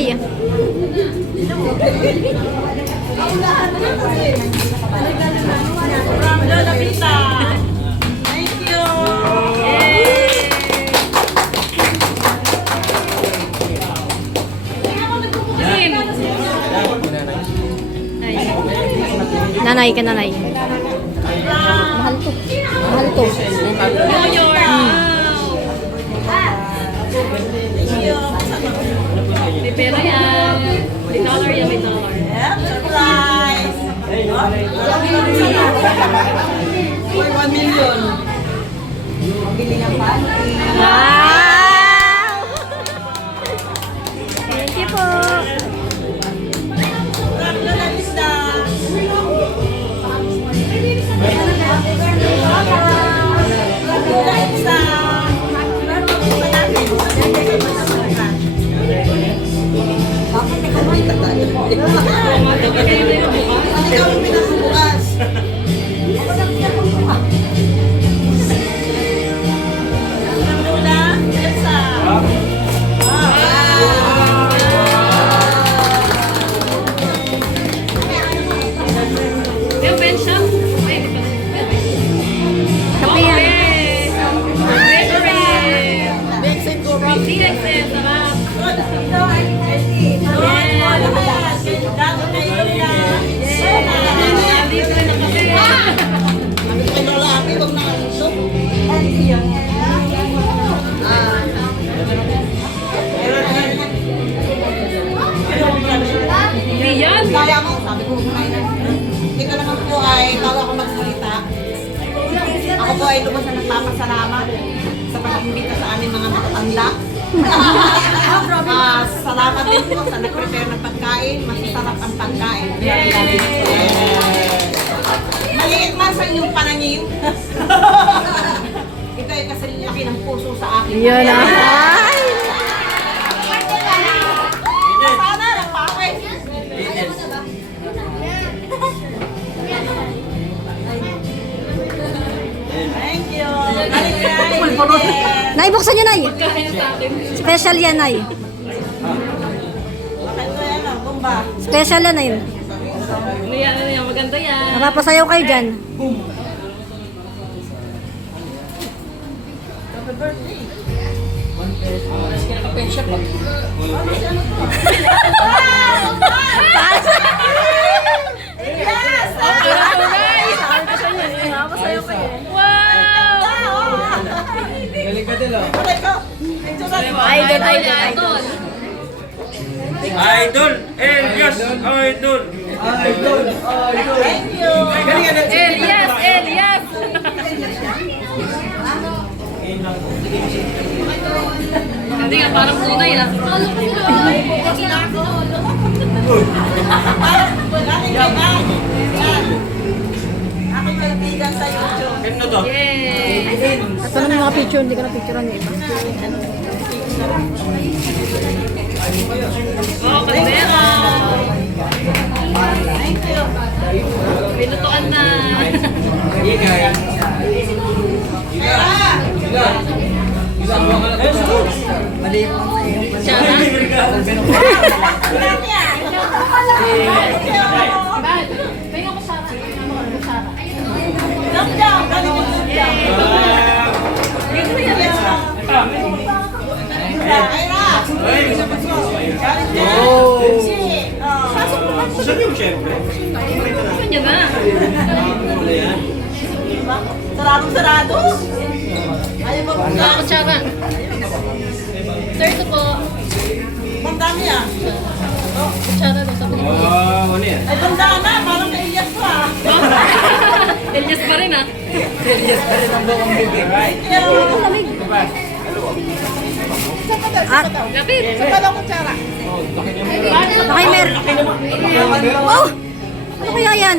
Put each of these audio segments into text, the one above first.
Nay. From Lola Pita. Thank you. Nanay ka, nanay. Mahal to. Mahal to. May pera yan. May dollar yan, may dollar. Yep, surprise. Uy, 1 million. Mabili ng panty. Wow! Thank you po. From Lola Pita. Bakit ikaw may tatalo? Ikaw ang pinakabukas. Lola, Elsa. Yung pen shop? Ay, hindi pa. Kape yan. Kaya mo, sabi ko, hindi ko naman po ay bago ako magsalita. Ako po ay lubos na nagpapasalamat sa pag-imbita sa aming mga matatanda. Salamat din po sa nag-prepare ng pagkain. Masasarap ang pagkain. Maliit man sa inyong panangin. Ito ay kasi laki ng puso sa akin. Yun na. Sana nagpapay. Thank you. Nay, buksan niyo, Nay. Special yan, Nay. Bakit ko yan ang bomba? Special yan, Nay. Ano yan, maganda yan. Napapasayaw kayo dyan. Happy birthday. Yes! Galing ka din, oh. Idol, idol. Idol! Elias! Idol! Idol! Idol! Thank you. Elias, Elias. Hindi nga, parang tunay ah. Galing kay Ma'am. Yan. Aking kaibigan sa YouTube. Ano to? Yay! Ito na mga picture, hindi ko na picturean yung iba. Oh, kandera. Pinutuan na. Ingay. Maliit lang sa iyo. Tsara. Jump down. Galing yung jump down. Saan yung syempre? Kanya na. Sarado. Ayaw ba Mga kutsara. Sir, ito po. Ang dami ah. Kutsara daw, sabi niyo. Ano yan? Ay, bandana. Parang naiyak ko ah. Elias pa rin ah. Serious pa rin ang buong bibig. Thank you. Lapit. Okay, Mer. Wow! Ano kaya yan?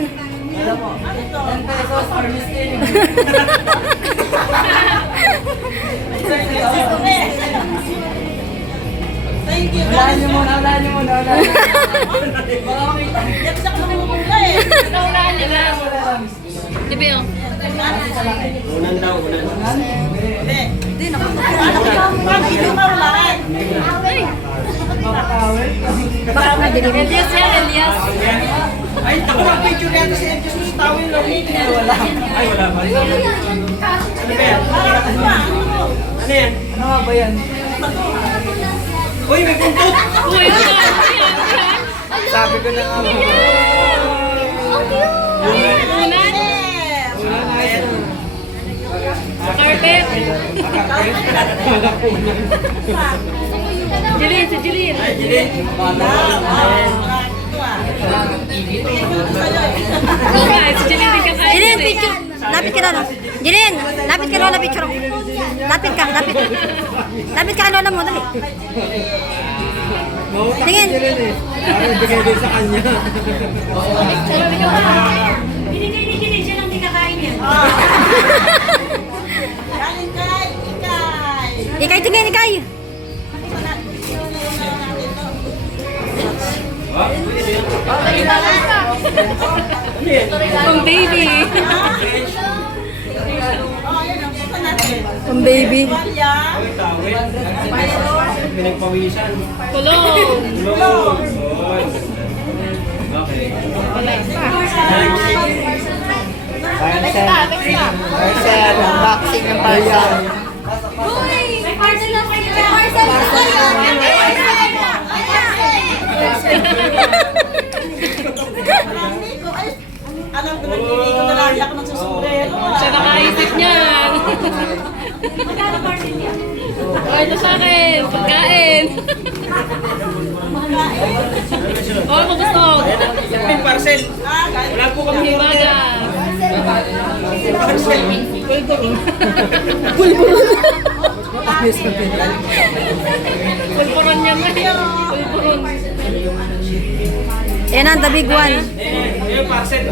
Thank you. Wala niyo muna. Yan siya ko namumula eh. Naunahan niya lang. Di ba yun? Unan daw, unan. Hindi. Hindi, nakakapagod. Paano hindi maulaan? Ay! Bakit madilim? Elias yan, Elias. Ay, ako mag-picture yan si Elias mo sa tawin lang. Wala. Ay, wala ba? Ano ba yan? Ano yan? Ano nga ba yan? Uy, may buntot! Uy, yan. Sabi ko na nga. Ulan. Sa carpet. Jilin, si Jilin. Ay, Jilin. Okay, si Jilin din kakain. Jilin, picture. Lapit ka na. Jilin, lapit ka lola picture. Lapit ka, lapit. Lapit ka lola mo, dali. Tingin. Parang bigay din sa kanya. Binigay ni Jilin, siya lang din kakain yan. Galing kay Ikay. Ikay, tingin, ikay. Oh, ano yan? Pang baby. Oh, yan ang punta natin. Ang baby. Walya. Ay, tawid. Pinagpawisan. Kulong. Hello. Oy. Okay. Parcel, unboxing ng parcel. May parcel na kayo. May parcel. Marami ko. Ay, alam ko nagliligo na lagi ako ng susumbrero. Siya nakaisip niyan. Magkano parcel niya? Ay, ito sa akin. Pagkain. Oh, mabusog. May parcel. Wala po kami Hibaga. parcel. Pulpuron niya nga. Pulpuron. Yan ang the big one. Yung parcel.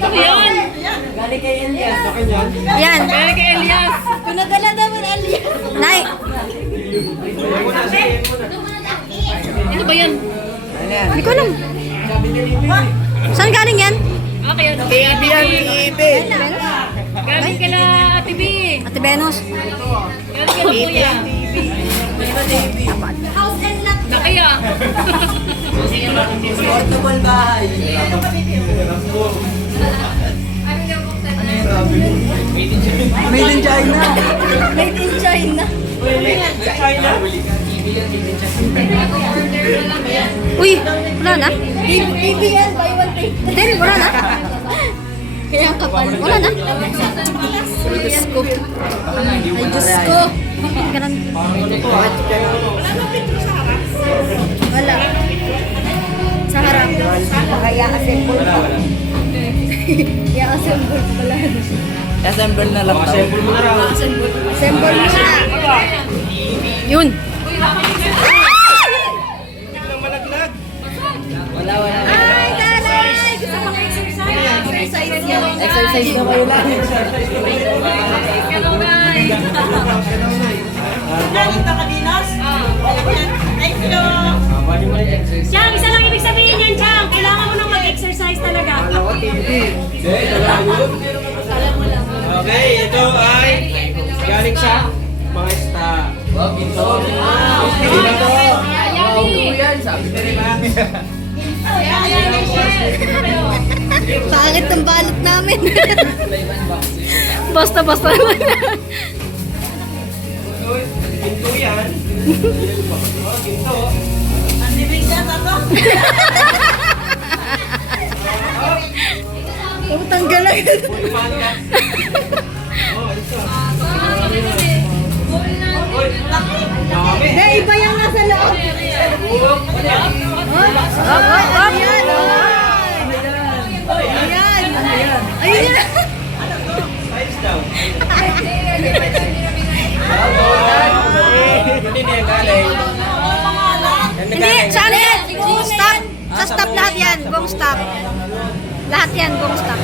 Ano yun? Galing kay Elias. Sa kanya. Yan. Meron kay Elias. Pinadala naman Elias. Nay. Ano ba yan? Ano yan? Hindi ko alam. Saan galing yan? Okay, yun. Kay Ibi yan, kay Ibi. Galing kila Ate B. Ate Venus. Galing kila Kuya. Laki ah. Portable bahay. Made in China. Made in China. China. Uy, wala na? Baby yan, buy one take. Hindi, wala na. Kaya ang kapal. Wala na. Ay, Diyos ko. Ay, Diyos ko. Ganun. Wala. Sa harap. Kaya assemble pa. Kaya assemble pala. Assemble na lang daw. Assemble mo na raw. Assemble mo na. Yun. Wala. Ay, nanay! Gusto mong exercise? Exercise yan. Exercise na kayo lang. Hello guys. Galing ka kadinas? Thank you. Chang, isa lang ibig sabihin yan, Chang. Kailangan mo nang mag-exercise talaga. Okay, ito ay galing sa mga staff. Pangit ng balot namin. Basta-basta naman. Ginto yan. Ginto. Ang libig siya sa to. Tanggal lang. Hindi, iba yung nasa loob. Ayan. Ayan. Ayun yun. Size daw. Hindi niya galing. Hindi, sa ano yan? Stop. Sa stop lahat yan. Buong stop. Lahat yan, buong stop.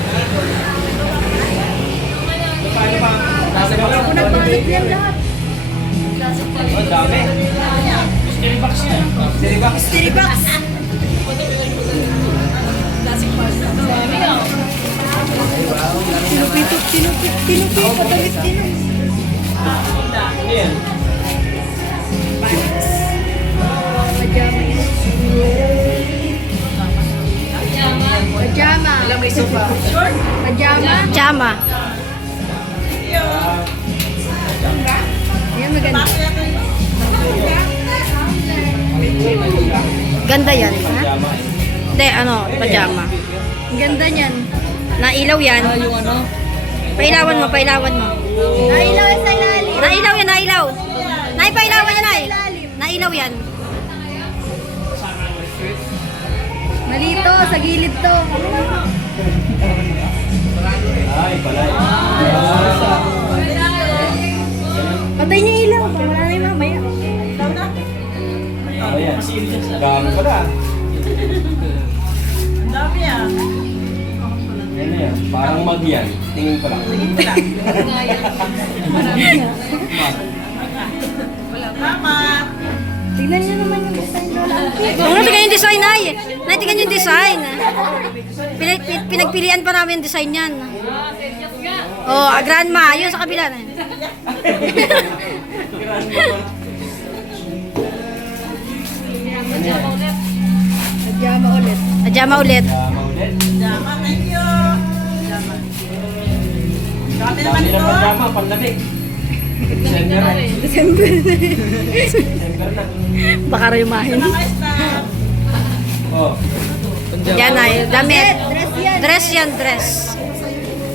Nagbalot yan lahat. Ang dami. Mystery box yan. Mystery box. Mystery box. Tinupit, padalit din. Ano yan? Pajama. Pajama. Pajama. Yan maganda. Ganda yan. Ha? Hindi, ano, pajama. Ang ganda niyan. Nailaw yan. Pailawan mo, pailawan mo. Nailaw sa ilalim. Nailaw yan, nailaw. Naipailawan yan, ay. Nailaw yan. Malito, sa gilid to. Ay, palay. Patay niya ilaw. Wala na yung mamaya. Ayan. Dami pala. Ang dami ah. Yan na yan. Parang mag yan. Tingin ko lang. Salamat. Tingnan niyo naman yung design lola. Oo, tingnan yung design ay. Nay, tingnan yung design. Pinagpilian pa namin yung design niyan. Oh, grandma, yun sa kabila na. Pajama ulit. Pajama ulit. Tama ulit. Jama, thank you. Jama. Dami naman Dami ito. ng pagkama, panlamig. December na. December. December na. Baka rayumahin. Mga staff. Oh. Yan ay, damit. Dress yan, dress.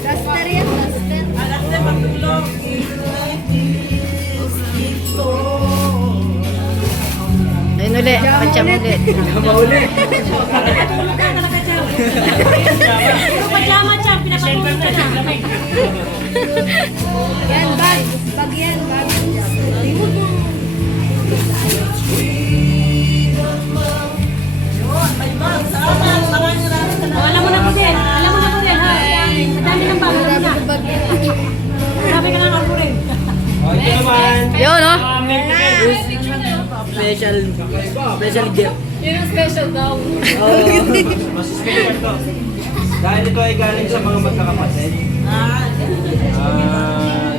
Duster yan, duster. Alas na pagtulog. Ayun ulit, pajama ulit. Tama ulit. Pajama siya, pinapatulog ka na. Yan, bag. Bag yan, bag. Yun, may bag. Salamat. Maraming salamat. Alam mo na po din. Alam mo na po din, ha? Madami ng bago na. Sabi ka lang ako rin. Oh, ito naman. Yun, oh. Special gift. Yun ang special daw. Mas special to. Dahil ito ay galing sa mga magkakapatid.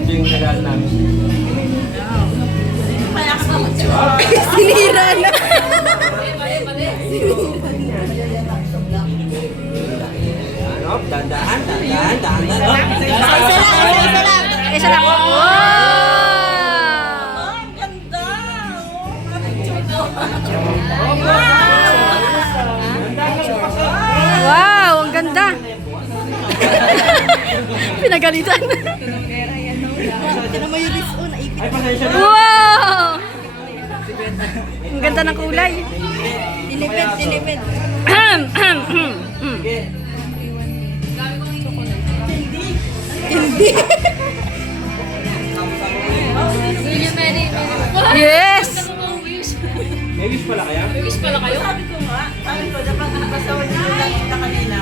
Ito yung regalo namin. Kaya ka mag-job. Sinira na. Ano? Dandahan, dandahan, dandahan. Isa lang. Wow! Ang ganda. Wow, ang ganda. Pinagalitan. Ay, pasensya na. Wow! Ang ganda ng kulay. Dilipid. Yes! May wish pala kaya? Sabi ko nga, dapat nabasawan niyo yung nakita kanina.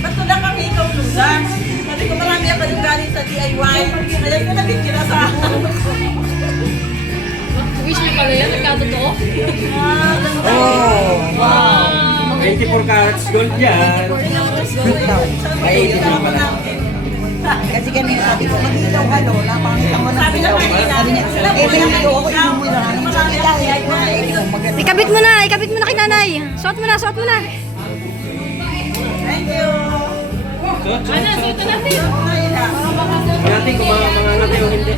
Ba't wala kami ikaw lugar? Sabi ko marami ako yung galing sa DIY. Kaya ko nabigyan sa Wish niyo pala yan, nagkatotoo? Oh! Wow! 24 carats gold yan. Ay, 80 na pala. Kasi kanina sabi ko, mag-ilaw ka lola, pangit mo na ilaw. Sabi niya, may ilaw ako, inuwi na lang. Marami ako DIY. Ikabit mo na kay nanay. Suot mo na, suot mo na. Thank you. Ano, suot natin. Natin kung mga ngati o hindi.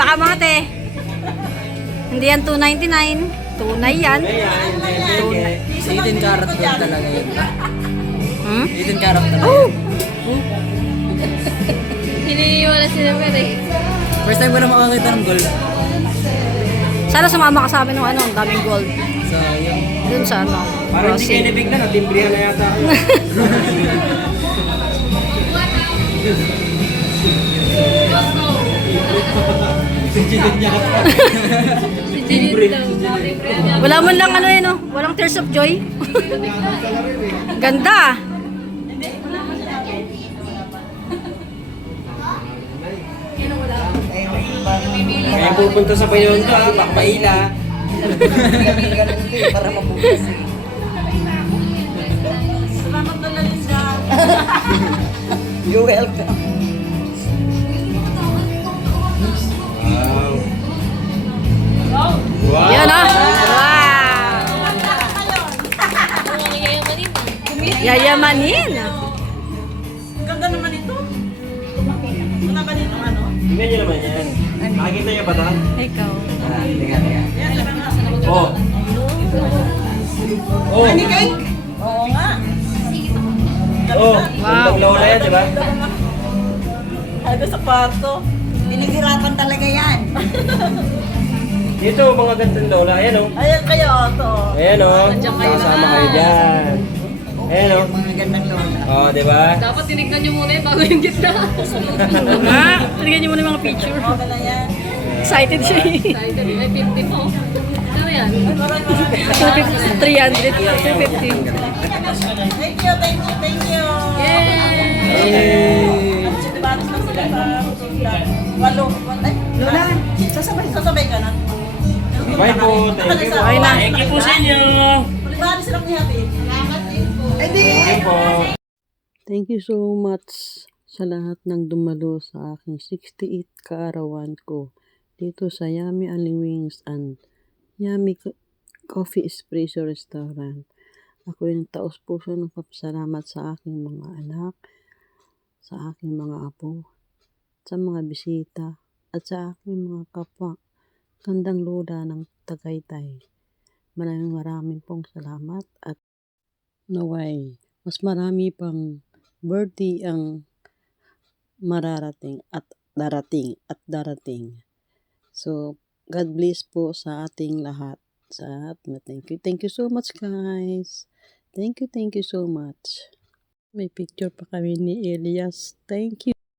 Baka mga te. Hindi yan 299. Tunay yan. Ayan. 18 karat gold talaga yun. Hmm? 18 karat talaga. Oh! Hininiwala sila pero eh. First time ko na makakita ng gold. Sana sumama ka sa amin ng ano, ang daming gold. So, yun. Dun sa ano, Parang hindi kayo crossing. nabigla, natimbrihan na yata ako. Sinilid daw. Wala man lang ano yun, oh. Walang tears of joy. Ganda. Kaya pupunta sa Bayonda, Bakbaila. Para mabukas. Salamat na Linda. You're welcome. Wow! Yan, oh. Wow! Yayamanin. Ang ganda naman ito. Wala ba dito ano? Tingnan nyo naman yan. Nakikita nyo ba ito? Ikaw. Tingnan. Yan, tara na. Oh. Oh. Honey cake? Oo nga. Oh. Wow. Lola yan, di ba? Ano sa kwarto? Pinaghirapan talaga yan. Dito, mga gantong lola. Ayan oh. Ayan kayo, to. Ayan oh. Kasama kayo dyan. Ayan oh. Mga gandang lola. Oh, di ba? Dapat tinignan nyo muna bago yung gitna. Tingnan niyo muna yung mga picture. Okay na yan. Excited siya. Excited. Ay, 50 po. Ano yan? 300, 250. Thank you, thank you, thank you. Yay! Banos na sila sa walo. Ay, Lola, sasabay ka na. Bye po. Thank you po. Bye na. Thank you po sa inyo. Banos sila ni Happy. Salamat din po. Thank you po. Thank you so much sa lahat ng dumalo sa aking 68 kaarawan ko dito sa Yummy Aling Wings and Yummy Coffee Espresso Restaurant. Ako yung taos puso ng papasalamat sa aking mga anak, sa aking mga apo, sa mga bisita, at sa aking mga kapwa, kandang lola ng Tagaytay. Maraming pong salamat at naway, mas marami pang birthday ang mararating at darating. So, God bless po sa ating lahat. Thank you so much guys. Thank you so much. May picture pa kami ni Elias. Thank you.